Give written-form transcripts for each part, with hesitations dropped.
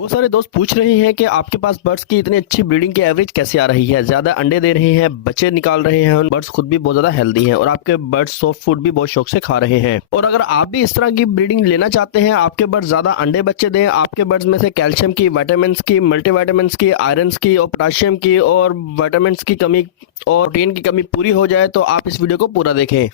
बहुत सारे दोस्त पूछ रहे हैं कि आपके पास बर्ड्स की इतनी अच्छी ब्रीडिंग की एवरेज कैसे आ रही है, ज्यादा अंडे दे रहे हैं, बच्चे निकाल रहे हैं, बर्ड्स खुद भी बहुत ज्यादा हेल्दी हैं और आपके बर्ड्स सॉफ्ट फूड भी बहुत शौक से खा रहे हैं। और अगर आप भी इस तरह की ब्रीडिंग लेना चाहते हैं, आपके बर्ड्स ज्यादा अंडे बच्चे दें, आपके बर्ड्स में से कैल्शियम की, विटामिन की, मल्टीविटामिन की, आयरन की और पोटाशियम की और विटामिन की कमी और प्रोटीन की कमी पूरी हो जाए तो आप इस वीडियो को पूरा देखें।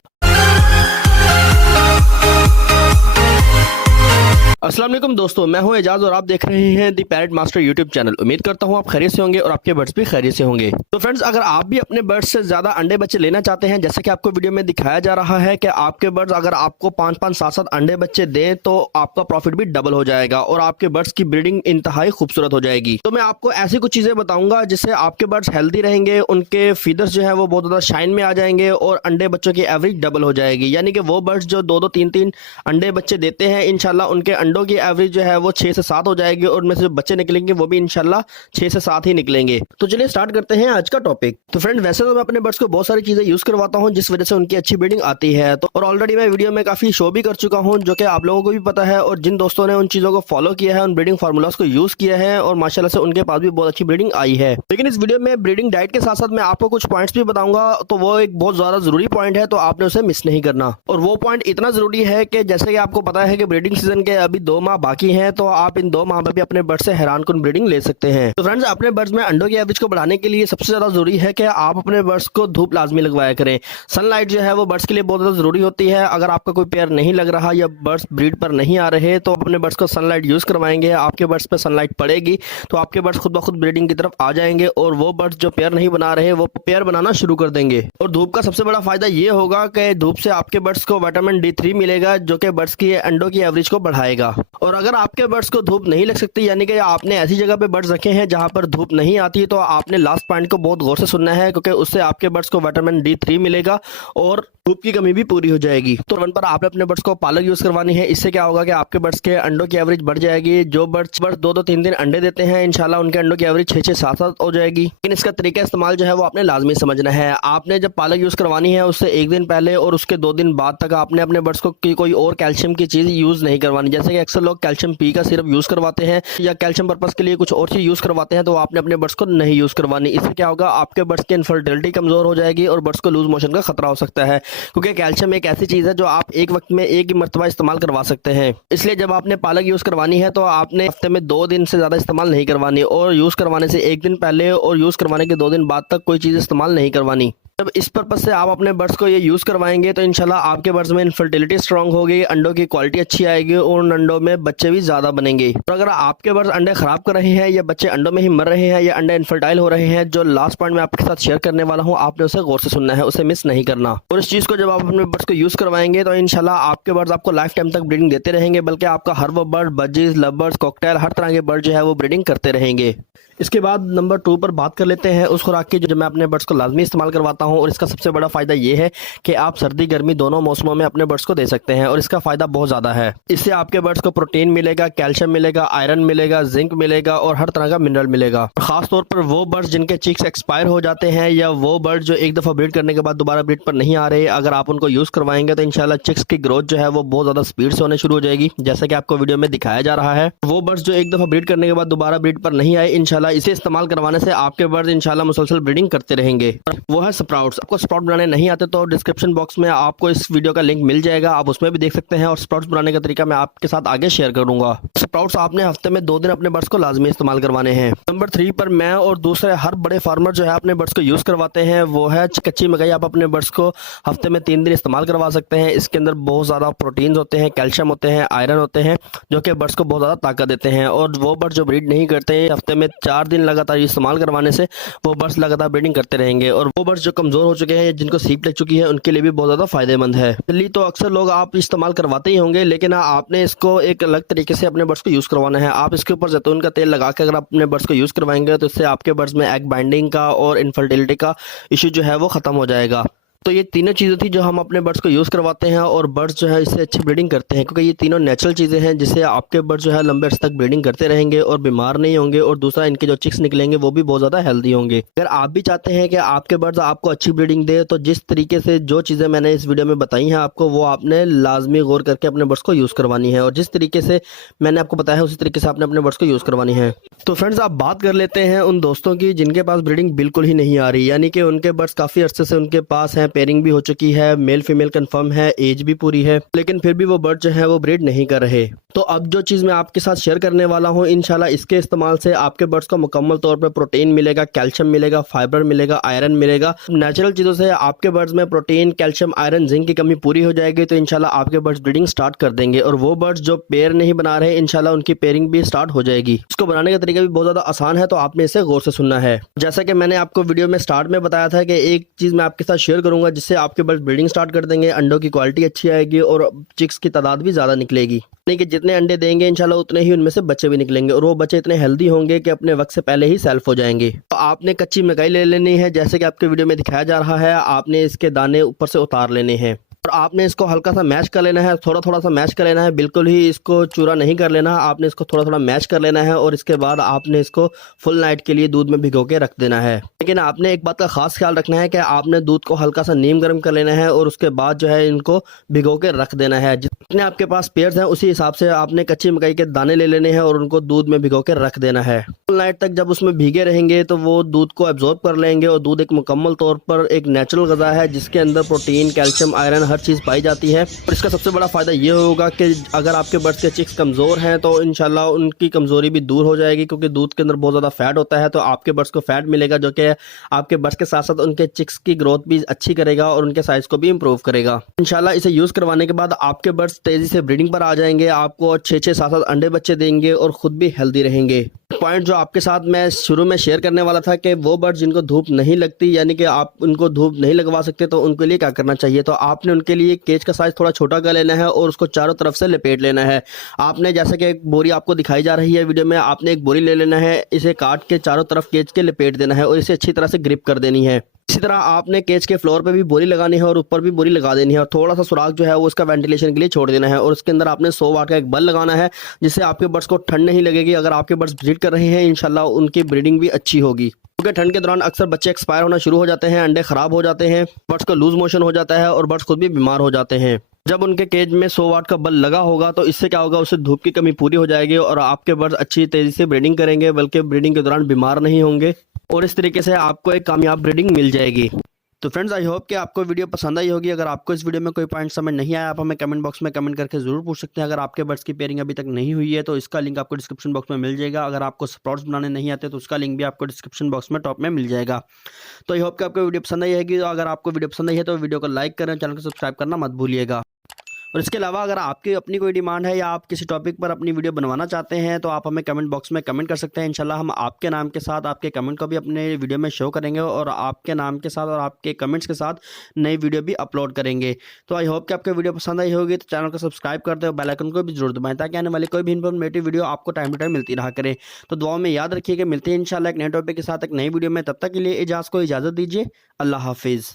अस्सलाम वालेकुम दोस्तों, मैं हूं एजाज और आप देख रहे हैं दी पैरट मास्टर यूट्यूब चैनल। उम्मीद करता हूं आप खैरियत से होंगे और आपके बर्ड्स भी खैरियत से होंगे। तो फ्रेंड्स, अगर आप भी अपने बर्ड्स से ज्यादा अंडे बच्चे लेना चाहते हैं, जैसे कि आपको वीडियो में दिखाया जा रहा है कि आपके बर्ड्स अगर आपको 5-5, 7-7 अंडे बच्चे दें तो आपका प्रॉफिट भी डबल हो जाएगा और आपके बर्ड्स की ब्रीडिंग इंतहाई खूबसूरत हो जाएगी। तो मैं आपको ऐसी कुछ चीजें बताऊंगा जिससे आपके बर्ड्स हेल्दी रहेंगे, उनके फीदर्स जो है वो बहुत ज्यादा शाइन में आ जाएंगे और अंडे बच्चों की एवरेज डबल हो जाएगी। यानी कि वो बर्ड्स जो 2-2, 3-3 अंडे बच्चे देते हैं, इंशाल्लाह उनके अंडों की एवरेज जो है वो 6 से 7 हो जाएगी और उनमें से जो बच्चे निकलेंगे वो भी इंशाल्लाह 6 से 7 ही निकलेंगे। तो चलिए स्टार्ट करते हैं आज का टॉपिक। तो फ्रेंड, वैसे तो मैं अपने बर्ड्स को बहुत सारी चीजें यूज करवाता हूं जिस वजह से उनकी अच्छी ब्रीडिंग आती है, तो और ऑलरेडी मैं वीडियो में काफी शो भी कर चुका हूं जो कि आप लोगों को भी पता है। और जिन दोस्तों ने उन चीजों को फॉलो किया है, उन ब्रीडिंग फार्मूलाज को यूज किया है और माशाल्लाह से उनके पास भी बहुत अच्छी ब्रीडिंग आई है। लेकिन इस वीडियो में ब्रीडिंग डाइट के साथ साथ मैं आपको कुछ पॉइंट्स भी बताऊंगा, तो वो एक बहुत ज्यादा जरूरी पॉइंट है, तो आपने उसे मिस नहीं करना। और वो पॉइंट इतना जरूरी है कि जैसे कि आपको पता है कि ब्रीडिंग सीजन के अभी 2 माह बाकी हैं, तो आप इन 2 माह में भी अपने बर्ड से हैरान कुन ब्रीडिंग ले सकते हैं। तो फ्रेंड्स, अपने बर्ड्स में अंडों की एवरेज को बढ़ाने के लिए सबसे ज्यादा जरूरी है कि आप अपने बर्ड्स को धूप लाजमी लगवाया करें। सनलाइट जो है वो बर्ड्स के लिए बहुत ज्यादा जरूरी होती है। अगर आपका कोई पेयर नहीं लग रहा या बर्ड्स ब्रीड पर नहीं आ रहे तो अपने बर्ड्स को सनलाइट यूज करवाएंगे, आपके बर्ड्स पे सनलाइट पड़ेगी तो आपके बर्ड्स खुद ब खुद ब्रीडिंग की तरफ आ जाएंगे और वो बर्ड्स जो पेयर नहीं बना रहे वो पेयर बनाना शुरू कर देंगे। और धूप का सबसे बड़ा फायदा ये होगा कि धूप से आपके बर्ड्स को विटामिन D3 मिलेगा जो कि बर्ड्स की अंडों की एवरेज को बढ़ाएगा। और अगर आपके बर्ड्स को धूप नहीं लग सकती, यानी कि आपने ऐसी जगह पे बर्ड्स रखे हैं जहां पर धूप नहीं आती, तो आपने लास्ट पॉइंट को बहुत गौर से सुनना है क्योंकि उससे आपके बर्ड्स को विटामिन D3 मिलेगा और धूप की कमी भी पूरी हो जाएगी। तो वन पर आपने अपने बर्ड्स को पालक यूज करवानी है। इससे क्या होगा कि आपके बर्ड्स के अंडों की एवरेज बढ़ जाएगी। जो बर्ड्स 2-2, 3-3 अंडे देते हैं, इंशाल्लाह उनके अंडों की एवरेज 6-6, 7-7 हो जाएगी। लेकिन इसका तरीका इस्तेमाल जो है वो आपने लाजमी समझना है। आपने जब पालक यूज करवानी है उससे 1 दिन पहले और उसके 2 दिन बाद तक आपने अपने बर्ड्स को कोई और कैल्शियम की चीज यूज नहीं करवानी। जैसे कि अक्सर लोग कैल्शियम पी का सिरप यूज करवाते हैं या कैल्शियम पर्पस के लिए कुछ और चीज यूज करवाते हैं, तो आपने अपने बर्ड्स को नहीं यूज करवानी। इससे क्या होगा, आपके बर्ड्स की इनफर्टिलिटी कमजोर हो जाएगी और बर्ड्स को लूज मोशन का खतरा हो सकता है, क्योंकि कैल्शियम एक ऐसी चीज है जो आप एक वक्त में एक ही मर्तबा इस्तेमाल करवा सकते हैं। इसलिए जब आपने पालक यूज करवानी है तो आपने हफ्ते में 2 दिन से ज्यादा इस्तेमाल नहीं करवानी और यूज करवाने से 1 दिन पहले और यूज करवाने के 2 दिन बाद तक कोई चीज इस्तेमाल नहीं करवानी। जब इस पर्पज से आप अपने बर्ड्स को ये यूज करवाएंगे तो इंशाल्लाह आपके बर्ड्स में इनफर्टिलिटी स्ट्रांग होगी, अंडों की क्वालिटी अच्छी आएगी और उन अंडों में बच्चे भी ज्यादा बनेंगे। और अगर आपके बर्ड्स अंडे खराब कर रहे हैं या बच्चे अंडों में ही मर रहे हैं या अंडे इनफर्टाइल हो रहे हैं, जो लास्ट पॉइंट मैं आपके साथ शेयर करने वाला हूँ, आपने उसे गौर से सुनना है, उसे मिस नहीं करना। और इस चीज को जब आप अपने बर्ड्स को यूज करवाएंगे तो इंशाल्लाह आपके बर्ड्स आपको लाइफ टाइम तक ब्रीडिंग देते रहेंगे, बल्कि आपका हर वो बर्ड, बजीज, लवर्स, कॉकटेल, हर तरह के बर्ड जो है वो ब्रीडिंग करते रहेंगे। इसके बाद नंबर 2 पर बात कर लेते हैं उस खुराक की जो मैं अपने बर्ड्स को लाजमी इस्तेमाल करवाता हूं। और इसका सबसे बड़ा फायदा ये है कि आप सर्दी गर्मी दोनों मौसमों में अपने बर्ड्स को दे सकते हैं और इसका फायदा बहुत ज्यादा है। इससे आपके बर्ड्स को प्रोटीन मिलेगा, कैल्शियम मिलेगा, आयरन मिलेगा, जिंक मिलेगा और हर तरह का मिनरल मिलेगा। खासतौर पर वो बर्ड्स जिनके चिक्स एक्सपायर हो जाते हैं या वो बर्ड जो एक दफा ब्रीड करने के बाद दोबारा ब्रीड पर नहीं आ रहे, अगर आप उनको यूज करवाएंगे तो इंशाल्लाह चिक्स की ग्रोथ जो है वो बहुत ज्यादा स्पीड से होने शुरू हो जाएगी, जैसा कि आपको वीडियो में दिखाया जा रहा है। वो बर्ड्स जो एक दफा ब्रीड करने के बाद दोबारा ब्रीड पर नहीं आए, इंशाल्लाह इसे इस्तेमाल करवाने से आपके बर्ड्स इंशाल्लाह मुसलसल ब्रीडिंग करते रहेंगे। वो है स्प्राउट्स। आपको स्प्राउट बनाने नहीं आते तो डिस्क्रिप्शन बॉक्स में आपको इस वीडियो का लिंक मिल जाएगा, आप उसमें भी देख सकते हैं और स्प्राउट्स बनाने का तरीका मैं आपके साथ आगे शेयर करूंगा। स्प्राउट्स आपने हफ्ते में 2 दिन अपने बर्ड्स को लाजमी इस्तेमाल करवाने हैं। नंबर 3 पर मैं और दूसरे हर बड़े फार्मर जो है अपने बर्ड्स को यूज करवाते हैं, वो है कच्ची मकई। आप अपने बर्ड्स को हफ्ते में 3 दिन इस्तेमाल करवा सकते हैं। इसके अंदर बहुत ज्यादा प्रोटीन होते हैं, कैल्शियम होते हैं, आयरन होते हैं, जो कि बर्ड्स को बहुत ज्यादा ताकत देते हैं। और वो बर्ड्स जो ब्रीड नहीं करते हैं, हफ्ते में 4 दिन लगातार इस्तेमाल करवाने से वो बर्ड्स लगातार ब्रीडिंग करते रहेंगे। और वो बर्ड्स जो कमजोर हो चुके हैं, जिनको सीप लग चुकी है, उनके लिए भी बहुत ज्यादा फायदेमंद है। दिल्ली तो अक्सर लोग आप इस्तेमाल करवाते ही होंगे, लेकिन आपने इसको एक अलग तरीके से अपने बर्ड्स को यूज करवाना है। आप इसके ऊपर जैतून का तेल लगा के अगर आप अपने बर्ड्स को यूज करवाएंगे तो इससे आपके बर्ड्स में एग बाइंडिंग का और इनफर्टिलिटी का इश्यू जो है वो खत्म हो जाएगा। तो ये तीनों चीज़ें थी जो हम अपने बर्ड्स को यूज़ करवाते हैं और बर्ड्स जो है इससे अच्छी ब्रीडिंग करते हैं, क्योंकि ये तीनों नेचुरल चीज़ें हैं जिससे आपके बर्ड्स जो है लंबे अर्से तक ब्रीडिंग करते रहेंगे और बीमार नहीं होंगे, और दूसरा इनके जो चिक्स निकलेंगे वो भी बहुत ज़्यादा हेल्दी होंगे। अगर आप भी चाहते हैं कि आपके बर्ड्स आपको अच्छी ब्रीडिंग दे, तो जिस तरीके से जो चीज़ें मैंने इस वीडियो में बताई हैं आपको, वो आपने लाजमी गौर करके अपने बर्ड्स को यूज़ करवानी है, और जिस तरीके से मैंने आपको बताया है उसी तरीके से आपने अपने बर्ड्स को यूज़ करवानी है। तो फ्रेंड्स, आप बात कर लेते हैं उन दोस्तों की जिनके पास ब्रीडिंग बिल्कुल ही नहीं आ रही, यानी कि उनके बर्ड्स काफ़ी अरसे से उनके पास हैं, पेयरिंग भी हो चुकी है, मेल फीमेल कंफर्म है, एज भी पूरी है, लेकिन फिर भी वो बर्ड जो है वो ब्रीड नहीं कर रहे। तो अब जो चीज़ मैं आपके साथ शेयर करने वाला हूँ, इंशाल्लाह इसके इस्तेमाल से आपके बर्ड्स को मुकम्मल तौर पर प्रोटीन मिलेगा, कैल्शियम मिलेगा, फाइबर मिलेगा, आयरन मिलेगा। नेचुरल चीज़ों से आपके बर्ड्स में प्रोटीन, कैल्शियम, आयरन, जिंक की कमी पूरी हो जाएगी, तो इंशाल्लाह आपके बर्ड्स ब्रीडिंग स्टार्ट कर देंगे, और वो बर्ड्स जो पेयर नहीं बना रहे इंशाल्लाह उनकी पेयरिंग भी स्टार्ट हो जाएगी। इसको बनाने का तरीका भी बहुत ज़्यादा आसान है, तो आपने इसे गौर से सुनना है। जैसा कि मैंने आपको वीडियो में स्टार्ट में बताया था कि एक चीज़ मैं आपके साथ शेयर करूंगा जिससे आपके बर्ड्स ब्रीडिंग स्टार्ट कर देंगे, अंडों की क्वालिटी अच्छी आएगी और चिक्स की तादाद भी ज़्यादा निकलेगी। यानी कि जितने अंडे देंगे इंशाल्लाह उतने ही उनमें से बच्चे भी निकलेंगे, और वो बच्चे इतने हेल्दी होंगे कि अपने वक्त से पहले ही सेल्फ हो जाएंगे। तो आपने कच्ची मकई ले लेनी है, जैसे कि आपके वीडियो में दिखाया जा रहा है। आपने इसके दाने ऊपर से उतार लेने हैं और आपने इसको हल्का सा मैश कर लेना है, थोड़ा थोड़ा सा मैश कर लेना है, बिल्कुल ही इसको चूरा नहीं कर लेना। आपने इसको थोड़ा थोड़ा मैश कर लेना है और इसके बाद आपने इसको फुल नाइट के लिए दूध में भिगो के रख देना है। लेकिन आपने एक बात का खास ख्याल रखना है कि आपने दूध को हल्का सा नीम गर्म कर लेना है और उसके बाद जो है इनको भिगो के रख देना है। जितने आपके पास पेयर्स हैं उसी हिसाब से आपने कच्ची मकई के दाने ले लेने हैं और उनको दूध में भिगो के रख देना है। फुल नाइट तक जब उसमें भीगे रहेंगे तो वो दूध को एब्जॉर्ब कर लेंगे, और दूध एक मुकम्मल तौर पर एक नेचुरल गज़ा है जिसके अंदर प्रोटीन, कैल्शियम, आयरन हर चीज़ पाई जाती है। और इसका सबसे बड़ा फ़ायदा ये होगा कि अगर आपके बर्ड्स के चिक्स कमज़ोर हैं तो इंशाल्लाह उनकी कमज़ोरी भी दूर हो जाएगी, क्योंकि दूध के अंदर बहुत ज़्यादा फैट होता है। तो आपके बर्ड्स को फैट मिलेगा जो कि आपके बर्ड्स के साथ साथ उनके चिक्स की ग्रोथ भी अच्छी करेगा और उनके साइज़ को भी इम्प्रूव करेगा। इंशाल्लाह इसे यूज़ करवाने के बाद आपके बर्ड्स तेज़ी से ब्रीडिंग पर आ जाएंगे, आपको 6-6, 7-7 अंडे बच्चे देंगे और ख़ुद भी हेल्दी रहेंगे। पॉइंट जो आपके साथ मैं शुरू में शेयर करने वाला था कि वो बर्ड जिनको धूप नहीं लगती, यानी कि आप उनको धूप नहीं लगवा सकते, तो उनके लिए क्या करना चाहिए। तो आपने उनके लिए केज का साइज़ थोड़ा छोटा कर लेना है और उसको चारों तरफ से लपेट लेना है। आपने जैसे कि एक बोरी आपको दिखाई जा रही है वीडियो में, आपने एक बोरी ले लेना है, इसे काट के चारों तरफ केज के लपेट देना है और इसे अच्छी तरह से ग्रिप कर देनी है। इसी तरह आपने केज के फ्लोर पे भी बोरी लगानी है और ऊपर भी बोरी लगा देनी है, और थोड़ा सा सुराख जो है वो उसका वेंटिलेशन के लिए छोड़ देना है, और उसके अंदर आपने 100 वाट का एक बल्ब लगाना है जिससे आपके बर्ड्स को ठंड नहीं लगेगी। अगर आपके बर्ड्स ब्रीड कर रहे हैं इंशाल्लाह उनकी ब्रीडिंग भी अच्छी होगी, क्योंकि ठंड के दौरान अक्सर बच्चे एक्सपायर होना शुरू हो जाते हैं, अंडे खराब हो जाते हैं, बर्ड्स को लूज मोशन हो जाता है और बर्ड्स खुद भी बीमार हो जाते हैं। जब उनके केज में 100 वाट का बल्ब लगा होगा तो इससे क्या होगा, उससे धूप की कमी पूरी हो जाएगी और आपके बर्ड्स अच्छी तेज़ी से ब्रीडिंग करेंगे, बल्कि ब्रीडिंग के दौरान बीमार नहीं होंगे, और इस तरीके से आपको एक कामयाब ब्रीडिंग मिल जाएगी। तो फ्रेंड्स, आई होप कि आपको वीडियो पसंद आई होगी। अगर आपको इस वीडियो में कोई पॉइंट समझ नहीं आया, आप हमें कमेंट बॉक्स में कमेंट करके ज़रूर पूछ सकते हैं। अगर आपके बर्ड्स की पेयरिंग अभी तक नहीं हुई है तो इसका लिंक आपको डिस्क्रिप्शन बॉक्स में मिल जाएगा। अगर आपको स्प्रॉट्स बनाने नहीं आते तो उसका लिंक भी आपको डिस्क्रिप्शन बॉक्स में टॉप में मिल जाएगा। तो आई होप कि आपको वीडियो पसंद आई होगी। अगर आपको वीडियो पसंद आई है तो वीडियो को लाइक करें, चैनल को सब्सक्राइब करना मत भूलिएगा। और इसके अलावा अगर आपकी अपनी कोई डिमांड है या आप किसी टॉपिक पर अपनी वीडियो बनवाना चाहते हैं तो आप हमें कमेंट बॉक्स में कमेंट कर सकते हैं। इंशाल्लाह हम आपके नाम के साथ आपके कमेंट को भी अपने वीडियो में शो करेंगे और आपके नाम के साथ और आपके कमेंट्स के साथ नई वीडियो भी अपलोड करेंगे। तो आई होप कि आपको वीडियो पसंद आई होगी। तो चैनल को सब्सक्राइब कर दे और बेल आइकन को भी जरूर दबाएं ताकि आने वाली कोई भी इन्फॉर्मेटिव वीडियो आपको टाइम टू टाइम मिलती रहा करे। तो दुआ में याद रखिए कि मिलते हैं इंशाल्लाह एक नए टॉपिक के साथ एक नई वीडियो में। तब तक के लिए को इजाज़त दीजिए। अल्लाह हाफिज़।